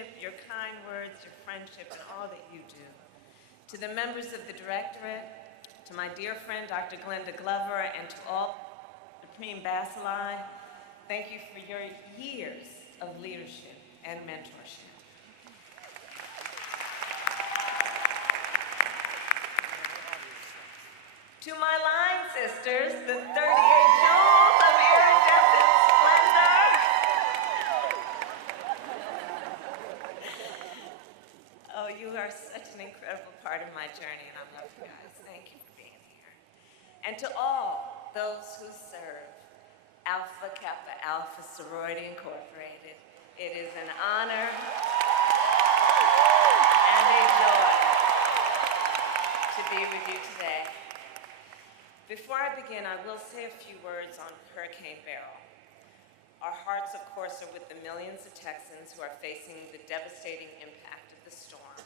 leadership, your kind words, your friendship, and all that you do. To the members of the Directorate, to my dear friend, Dr. Glenda Glover, and to all the Supreme Bacilli, thank you for your years of leadership and mentorship. To my line sisters, the 38 jewels of iridescent splendor. Oh, you are such an incredible part of my journey, and I love you guys. Thank you for being here. And to all those who serve Alpha Kappa Alpha Sorority Incorporated, it is an honor and a joy to be with you today. Before I begin, I will say a few words on Hurricane Beryl. Our hearts, of course, are with the millions of Texans who are facing the devastating impact of the storm,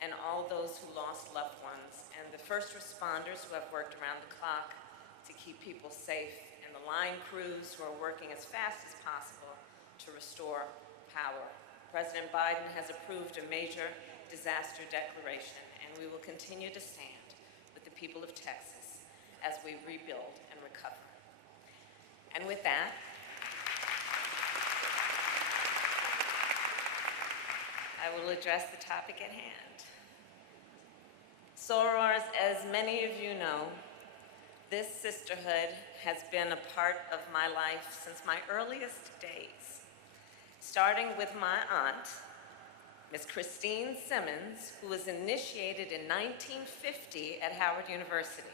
and all those who lost loved ones, and the first responders who have worked around the clock to keep people safe, and the line crews who are working as fast as possible to restore power. President Biden has approved a major disaster declaration, and we will continue to stand with the people of Texas as we rebuild and recover. And with that, I will address the topic at hand. Sorors, as many of you know, this sisterhood has been a part of my life since my earliest days, starting with my aunt, Miss Christine Simmons, who was initiated in 1950 at Howard University.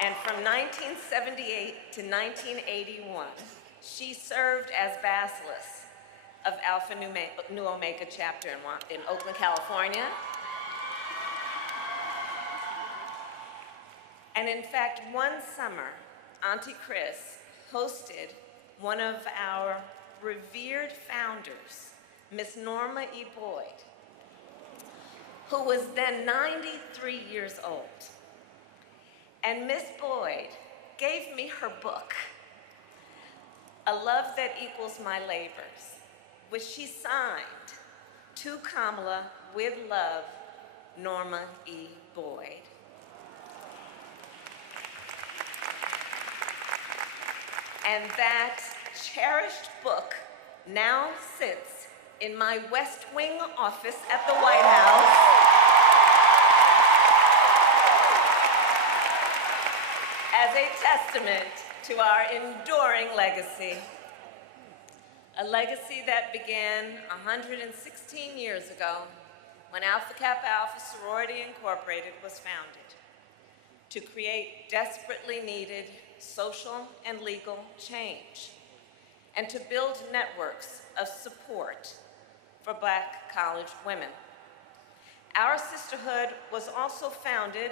And from 1978 to 1981, she served as Bacillus of Alpha Nu Omega chapter in Oakland, California. And in fact, one summer, Auntie Chris hosted one of our revered founders, Miss Norma E. Boyd, who was then 93 years old. And Miss Boyd gave me her book, A Love That Equals My Labors, which she signed, To Kamala, with love, Norma E. Boyd. And that cherished book now sits in my West Wing office at the White House as a testament to our enduring legacy. A legacy that began 116 years ago when Alpha Kappa Alpha Sorority Incorporated was founded to create desperately needed social and legal change and to build networks of support for Black college women. Our sisterhood was also founded,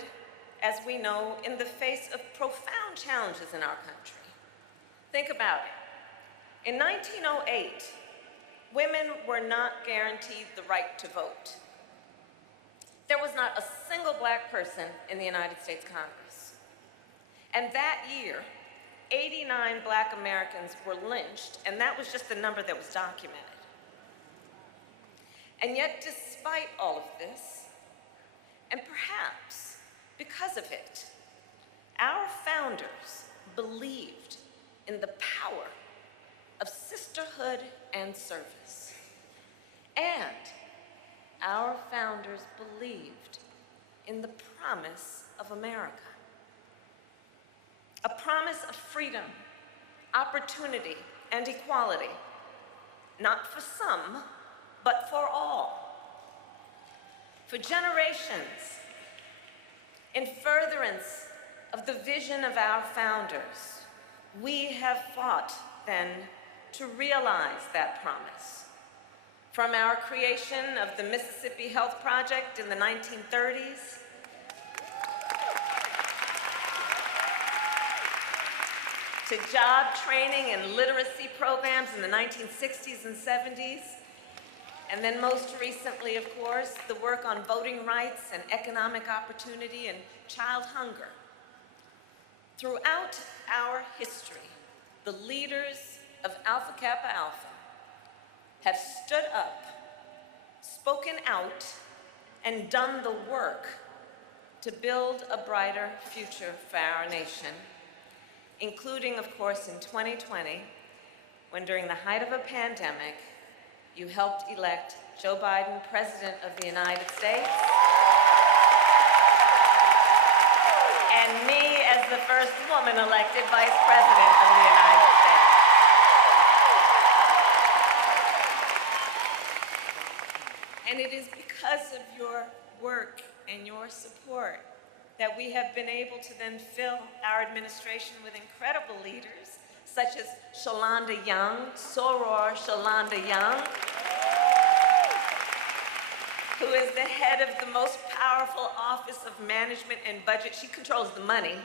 as we know, in the face of profound challenges in our country. Think about it. In 1908, women were not guaranteed the right to vote. There was not a single Black person in the United States Congress. And that year, 89 Black Americans were lynched, and that was just the number that was documented. And yet, despite all of this, and perhaps because of it, our founders believed in the power of sisterhood and service. And our founders believed in the promise of America. A promise of freedom, opportunity, and equality, not for some, but for all. For generations, in furtherance of the vision of our founders, we have fought then to realize that promise. From our creation of the Mississippi Health Project in the 1930s, to job training and literacy programs in the 1960s and 70s, and then most recently, of course, the work on voting rights and economic opportunity and child hunger. Throughout our history, the leaders of Alpha Kappa Alpha have stood up, spoken out, and done the work to build a brighter future for our nation, including, of course, in 2020, when during the height of a pandemic, you helped elect Joe Biden, President of the United States, and me as the first woman elected Vice President of the United States. And it is because of your work and your support that we have been able to then fill our administration with incredible leaders, such as Shalonda Young, Soror Shalonda Young, who is the head of the most powerful Office of Management and Budget. She controls the money.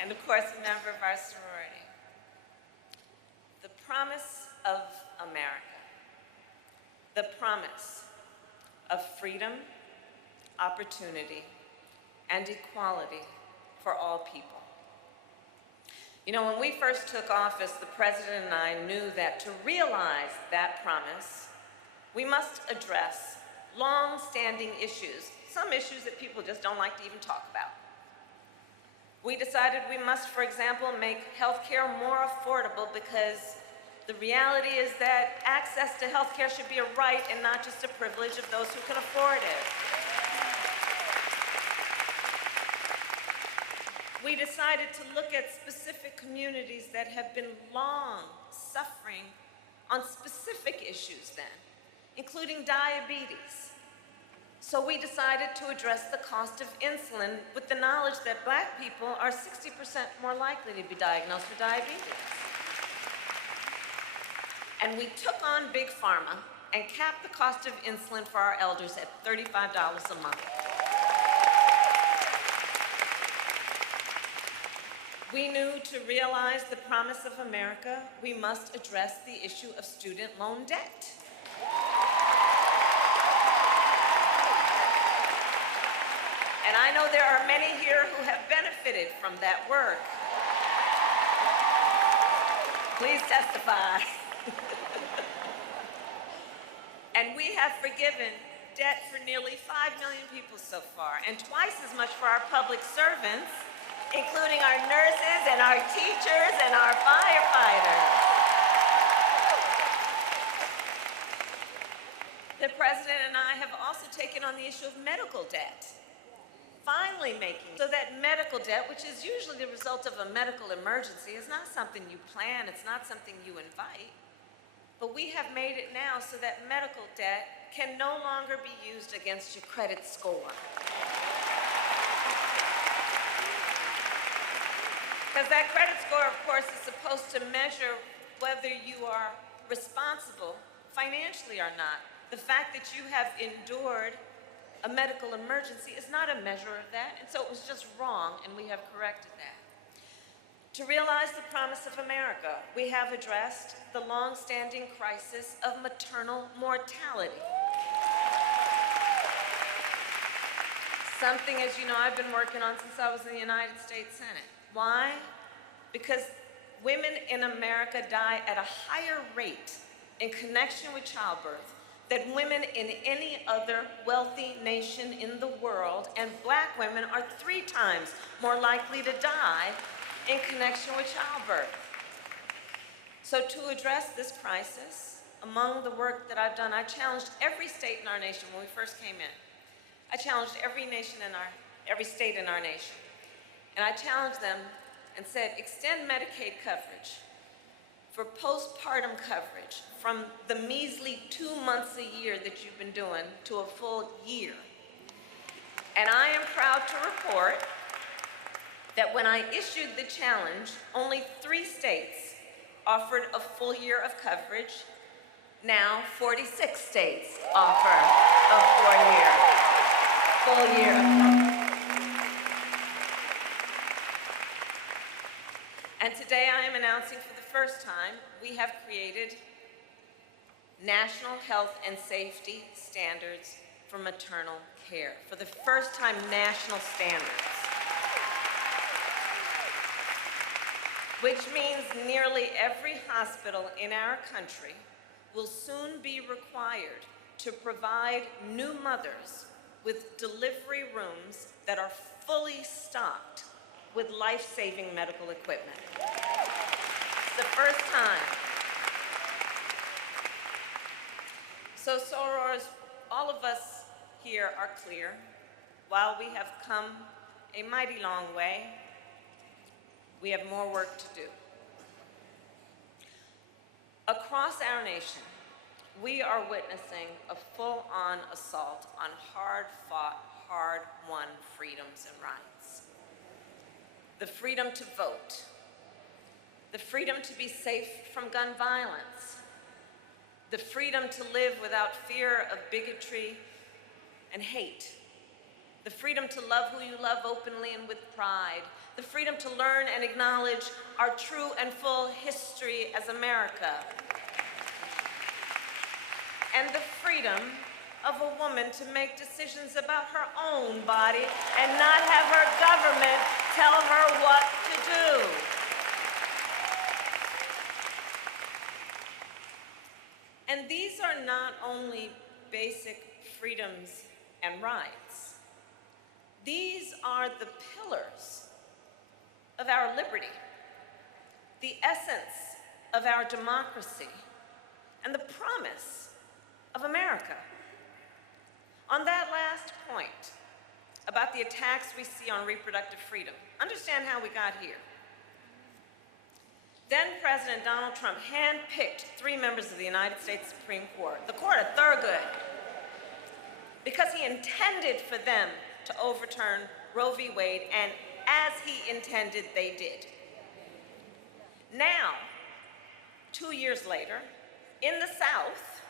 And of course, a member of our sorority. The promise of America. The promise of freedom, opportunity, and equality for all people. You know, when we first took office, the President and I knew that to realize that promise, we must address long-standing issues, some issues that people just don't like to even talk about. We decided we must, for example, make health care more affordable, because the reality is that access to health care should be a right and not just a privilege of those who can afford it. We decided to look at specific communities that have been long suffering on specific issues then, including diabetes. So we decided to address the cost of insulin with the knowledge that Black people are 60% more likely to be diagnosed with diabetes. And we took on Big Pharma and capped the cost of insulin for our elders at $35 a month. We knew to realize the promise of America, we must address the issue of student loan debt. And I know there are many here who have benefited from that work. Please testify. And we have forgiven debt for nearly 5 million people so far, and twice as much for our public servants, including our nurses and our teachers and our firefighters. The President and I have also taken on the issue of medical debt, finally making so that medical debt, which is usually the result of a medical emergency, is not something you plan, it's not something you invite. But we have made it now so that medical debt can no longer be used against your credit score. Because that credit score, of course, is supposed to measure whether you are responsible financially or not. The fact that you have endured a medical emergency is not a measure of that, and so it was just wrong, and we have corrected that. To realize the promise of America, we have addressed the long-standing crisis of maternal mortality. Something, as you know, I've been working on since I was in the United States Senate. Why? Because women in America die at a higher rate in connection with childbirth than women in any other wealthy nation in the world, and Black women are 3 times more likely to die in connection with childbirth. So to address this crisis, among the work that I've done, I challenged every state in our nation when we first came in. I challenged every state in our nation. And I challenged them and said, extend Medicaid coverage for postpartum coverage from the measly 2 months a year that you've been doing to a full year. And I am proud to report that when I issued the challenge, only 3 states offered a full year of coverage. Now 46 states offer a full year of coverage. And today I am announcing for the first time, we have created national health and safety standards for maternal care. For the first time, national standards. which means nearly every hospital in our country will soon be required to provide new mothers with delivery rooms that are fully stocked with life-saving medical equipment. It's the first time. So sorors, all of us here are clear. While we have come a mighty long way, we have more work to do. Across our nation, we are witnessing a full-on assault on hard-fought, hard-won freedoms and rights. The freedom to vote, the freedom to be safe from gun violence, the freedom to live without fear of bigotry and hate, the freedom to love who you love openly and with pride, the freedom to learn and acknowledge our true and full history as America, and the freedom of a woman to make decisions about her own body and not have her government tell her what to do. And these are not only basic freedoms and rights. These are the pillars of our liberty, the essence of our democracy, and the promise of America. On that last point about the attacks we see on reproductive freedom, understand how we got here. Then President Donald Trump handpicked 3 members of the United States Supreme Court, the Court of Thurgood, because he intended for them to overturn Roe v. Wade, and as he intended, they did. Now, 2 years later, in the South,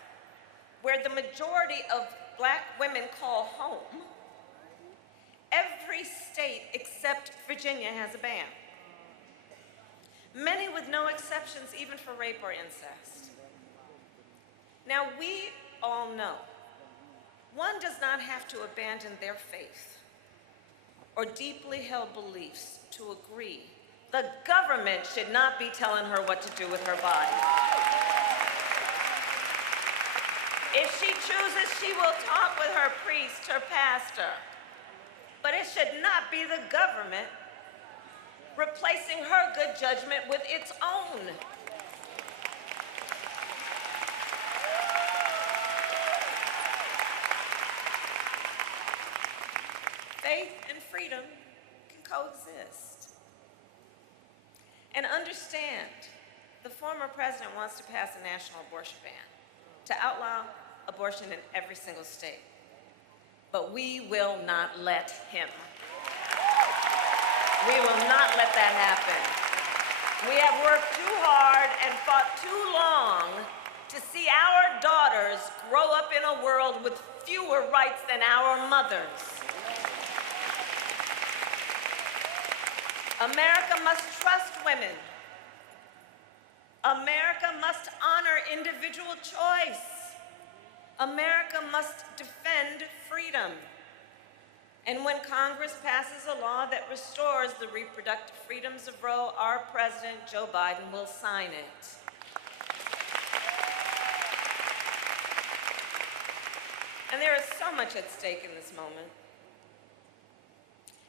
where the majority of Black women call home, every state except Virginia has a ban. Many with no exceptions, even for rape or incest. Now, we all know one does not have to abandon their faith or deeply held beliefs to agree. The government should not be telling her what to do with her body. If she chooses, she will talk with her priest, her pastor. But it should not be the government replacing her good judgment with its own. Faith and freedom can coexist. And understand, the former president wants to pass a national abortion ban to outlaw abortion in every single state. But we will not let him. We will not let that happen. We have worked too hard and fought too long to see our daughters grow up in a world with fewer rights than our mothers. America must trust women. America must honor individual choice. America must defend freedom. And when Congress passes a law that restores the reproductive freedoms of Roe, our President, Joe Biden, will sign it. And there is so much at stake in this moment,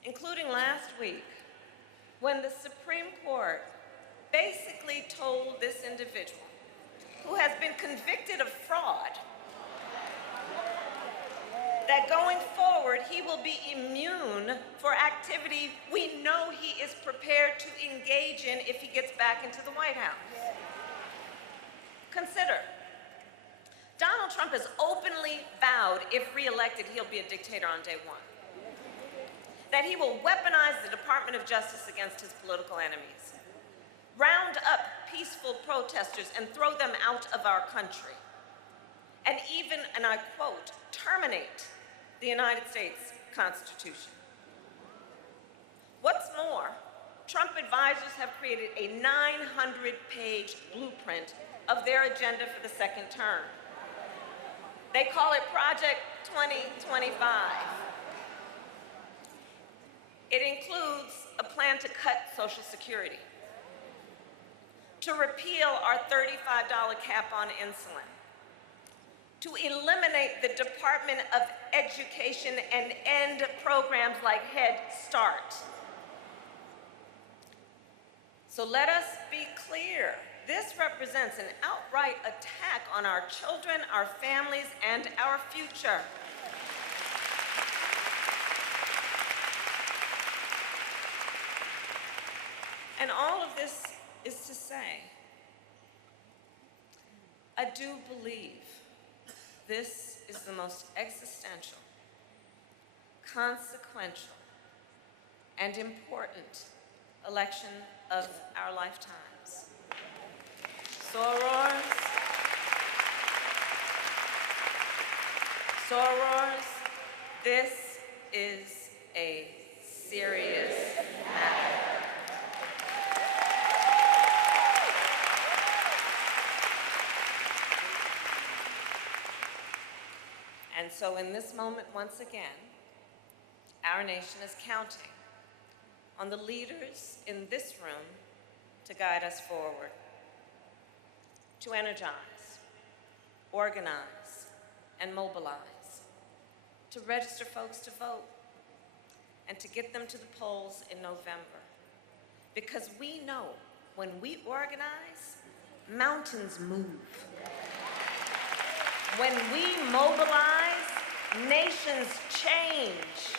including last week, when the Supreme Court basically told this individual, who has been convicted of fraud, that going forward, he will be immune for activity we know he is prepared to engage in if he gets back into the White House. Consider, Donald Trump has openly vowed, if reelected, he'll be a dictator on day one. That he will weaponize the Department of Justice against his political enemies, round up peaceful protesters and throw them out of our country, and even, and I quote, terminate the United States Constitution. What's more, Trump advisors have created a 900-page blueprint of their agenda for the second term. They call it Project 2025. It includes a plan to cut Social Security, to repeal our $35 cap on insulin, to eliminate the Department of Education and end programs like Head Start. So let us be clear. This represents an outright attack on our children, our families, and our future. And all of this is to say, I do believe this is the most existential, consequential, and important election of our lifetimes. Sorors, this is a serious matter. And so in this moment, once again, our nation is counting on the leaders in this room to guide us forward, to energize, organize, and mobilize, to register folks to vote, and to get them to the polls in November. Because we know when we organize, mountains move. When we mobilize, nations change.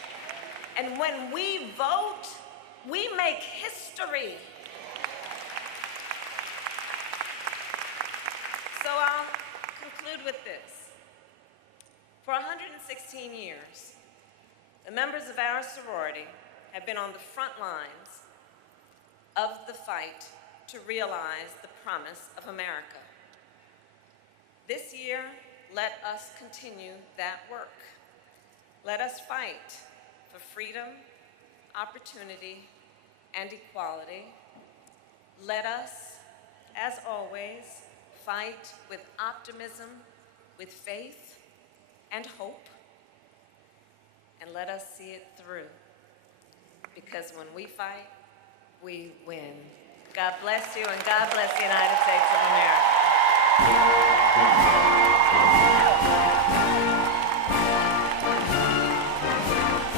And when we vote, we make history. So I'll conclude with this. For 116 years, the members of our sorority have been on the front lines of the fight to realize the promise of America. This year, let us continue that work. Let us fight for freedom, opportunity, and equality. Let us, as always, fight with optimism, with faith, and hope. And let us see it through. Because when we fight, we win. God bless you, and God bless the United States of America.